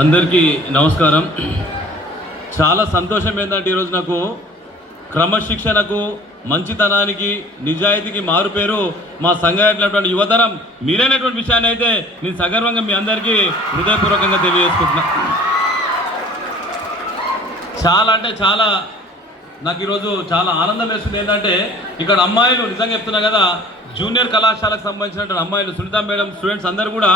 అందరికీ నమస్కారం. చాలా సంతోషం ఏంటంటే ఈరోజు నాకు. క్రమశిక్షణకు మంచితనానికి నిజాయితీకి మారు పేరు మా సంఘటనటువంటి యువతరం. మీరైనటువంటి విషయాన్ని అయితే నేను సగర్వంగా మీ అందరికీ హృదయపూర్వకంగా తెలియజేసుకుంటున్నా. చాలా అంటే చాలా నాకు ఈరోజు చాలా ఆనందం వేస్తుంది. ఏంటంటే ఇక్కడ అమ్మాయిలు నిజంగా చెప్తున్నా కదా జూనియర్ కళాశాలకు సంబంధించినటువంటి అమ్మాయిలు సునీత మేడం స్టూడెంట్స్ అందరూ కూడా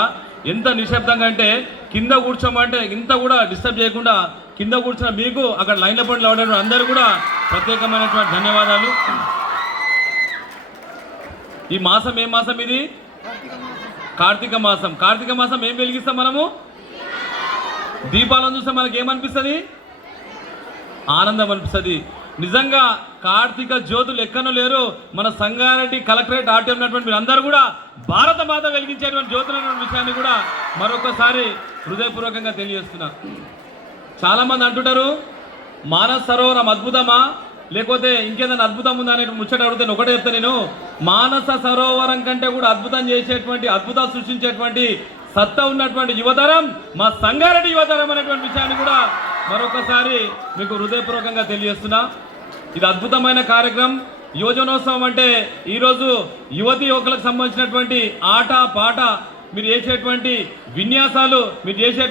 ఎంత నిశ్శబ్దంగా అంటే కింద కూర్చోమంటే ఇంత కూడా డిస్టర్బ్ చేయకుండా కింద కూర్చున్న మీకు అక్కడ లైన్ల పడిలో అవడం అందరూ కూడా ప్రత్యేకమైనటువంటి ధన్యవాదాలు. ఈ మాసం ఏ మాసం ఇది? కార్తీక మాసం. కార్తీక మాసం ఏం వెలిగిస్తాం మనము? దీపాలను చూస్తే మనకి ఏమనిపిస్తుంది ఆనందం అనిపిస్తుంది. నిజంగా కార్తీక జ్యోతులు ఎక్కనో లేరు. మన సంగారెడ్డి కలెక్టరేట్ ఆర్టీ ఉన్నటువంటి మీరందరూ కూడా భారత మాత వెలిగించేటువంటి జ్యోతులు అనే విషయాన్ని కూడా మరొకసారి హృదయపూర్వకంగా తెలియజేస్తున్నా. చాలామంది అంటుంటారు మానస సరోవరం అద్భుతమా? లేకపోతే ఇంకేదైనా అద్భుతం ఉందా? అనే ముచ్చట అడిగితే నేను ఒకటే చెప్తా నేను మానస సరోవరం కంటే కూడా అద్భుతం చేసేటువంటి అద్భుతాలు సృష్టించేటువంటి సత్తా ఉన్నటువంటి యువతరం మా సంగారెడ్డి యువతరం అనేటువంటి విషయాన్ని కూడా మరొకసారి మీకు హృదయపూర్వకంగా తెలియజేస్తున్నా. ఇది అద్భుతమైన కార్యక్రమం. యువజనోత్సవం అంటే ఈరోజు యువతి యువకులకు సంబంధించినటువంటి ఆట పాట మీరు చేసేటువంటి విన్యాసాలు మీరు చేసే